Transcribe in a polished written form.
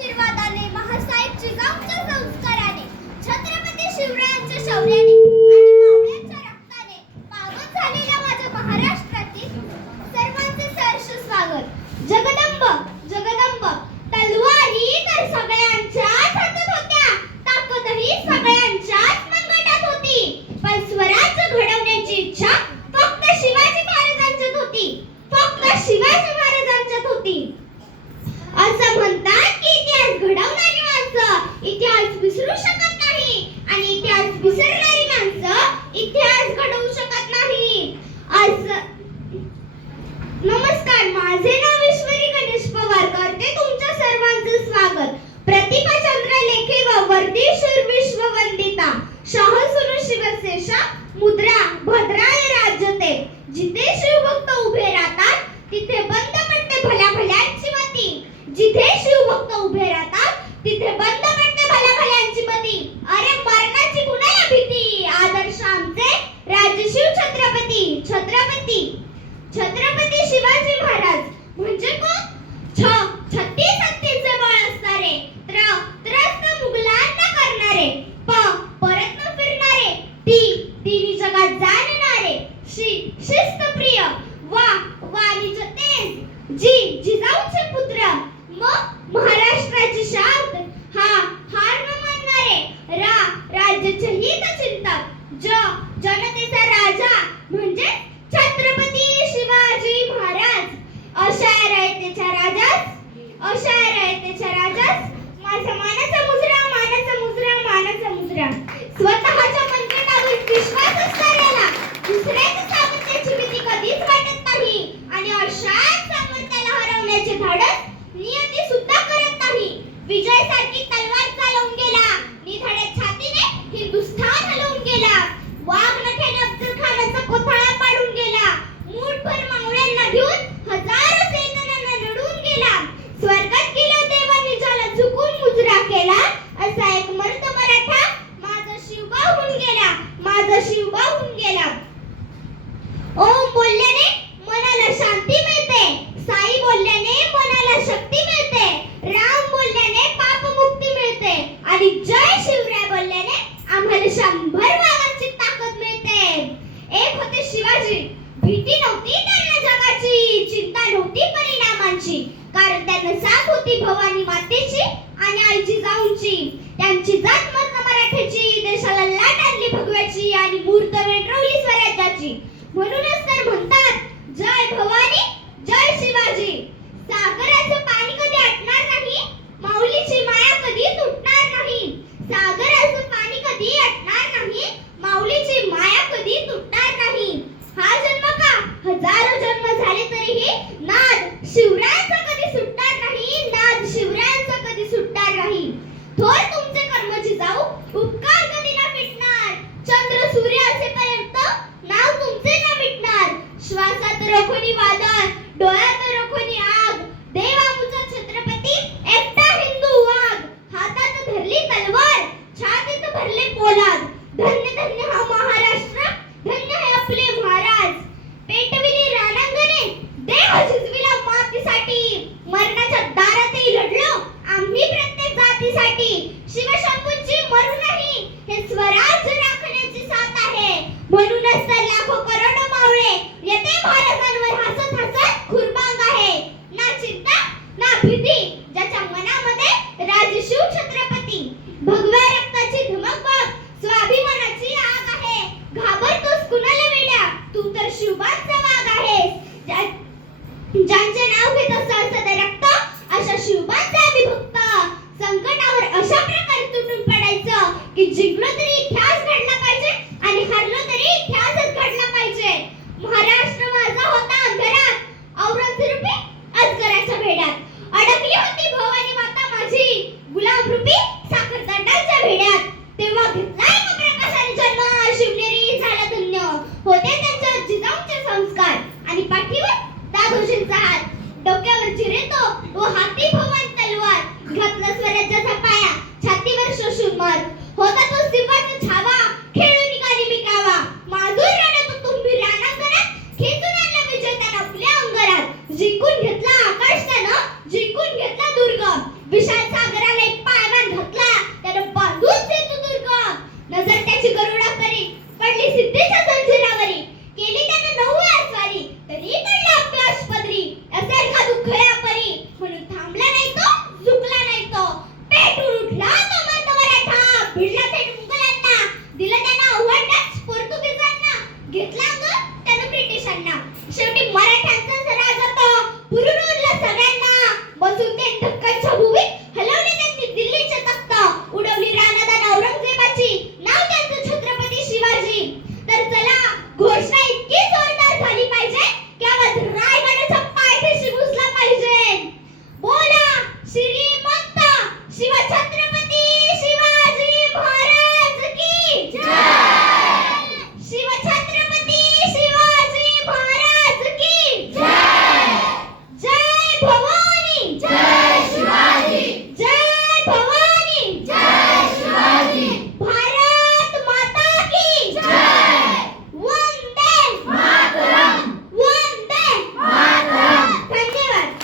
आशीर्वादाने महासाहेब जिजाऊंच्या संस्काराने छत्रपती शिवरायांच्या शौर्याने आणि मावळ्यांच्या रक्ताने पावन झालेल्या माझ्या महाराष्ट्रातील सर्वांचे सहर्ष स्वागत. जगदंब जगदंब तलवारी तर सगळ्यांच्याच हातात होत्या, ताकदही सगळ्यांच्याच मनगटात होती, पण स्वराज्य घडवण्याची इच्छा फक्त शिवाजी महाराजांच्यात होती, फक्त शिवाजी महाराजांच्यात होती. असं म्हणतात की इतिहास घडवणारी माणसं इतिहास विसरू शकत नाही आणि इतिहास विसरणारी माणसं इतिहास घडवू शकत नाही. नमस्कार, माझे नाव ईश्वरी गणेश पवार. करते तुमच्या सर्वांचे स्वागत. प्रतिभा चंद्रलेखे व वर्दी शूर विश्ववंदिता शाहसुनु शिवशेषा मुद्रा भद्राय राज्यते. जिथे शिवभक्त उभे राहतात तिथे बंद पडते भल्या भल्यांची मती. जिथे शिवभक्त उभे राहतात तिथे बंद पडते भल्या भल्यांची मती. अरे मरणाची कुणाला भीती. आदर्श आमचे राजशिव छत्रपती छत्रपती छत्रपती शिवाजी महाराज म्हणजे कोण? छत्तीस हत्तीचे बळ असणारे, त्रस्त मुघलांना करणारे, परत न फिरणारे, तिन्ही जगात जाणणारे, शिस्तप्रिय वाणीचे तेज, जिजाऊचे पुत्र, मग महाराष्ट्राची शांत हार न मानणारे, राज्याचे हितचिंतक, जनतेचा राजा म्हणजे छत्रपती शिवाजी महाराज. अशा रयतेच्या राजास माझा मानाचा मुजरा स्वतःच्या मनगटावर विश्वास असणाऱ्याला दुसऱ्याच्या सामर्थ्याची भीती कधीच वाटत नाही आणि अशाच सामर्थ्याला हरवण्याचे धाडस नियती सुद्धा करत नाही. विजयासाठी तलवार चालवून गेला, निधड्या छातीने हिंदुस्थान हलवून गेला, वाघनख्याने अफजल खानाचा कोथळा पाडून गेला, मूठभर मावळ्यांना घेऊन हजारो सैन्यांना लढून गेला, स्वर्गात गेला देवाने ज्याला झुकून मुजरा केला, असा एक मर्द मराठा माझा शिवबा होऊन गेला. ओम बोलल्याने मनाला शांती मिळते, साई बोलल्याने मनाला शक्ती मिळते, राम बोलल्याने पापमुक्ती मिळते आणि जय शिवराय बोलल्याने आम्हाला 100 वाघांची ताकद मिळते. एक होते शिवाजी. भीती नव्हती त्यांना जगाची, चिंता नव्हती परिणामांची, कारण त्यांना साथ होती भवानी मातेची आणि आई जिजाऊंची. त्यांची जात मराठ्याची, देशाला लाट आणली भगव्याची आणि मूर्त वेठवली स्वराज्याची. म्हणूनच तर म्हणतात जय भवानी जय शिवाजी. सागराचं पाणी कधी आटणार नाही, माऊलीची माया कधी तुटणार नाही. सागराचं पाणी कधी आटणार नाही, माऊलीची माया कधी तुटणार नाही. हा जन्म का हजारो जन्म झाले तरीही नाद शिवरायांचा कधी सुटणार नाही, नाद शिवरायांचा कधी सुटणार नाही. थोर तुमचे कर्म जिजाऊ, उपकार कधी ना मिटणार. चंद्र सूर्य असेपर्यंत नाव तुमचे ना मिटणार. श्वासात रखोनी वादळ, डोळ्यात रखोनी आग, देवा शिवछत्रपती शिवाजी महाराज की जय. शिवछत्रपती शिवाजी महाराज की जय. जय भवानी. जय शिवाजी. जय भवानी. जय शिवाजी. भारत माता की जय. वंदे मातरम. वंदे मातरम. धन्यवाद.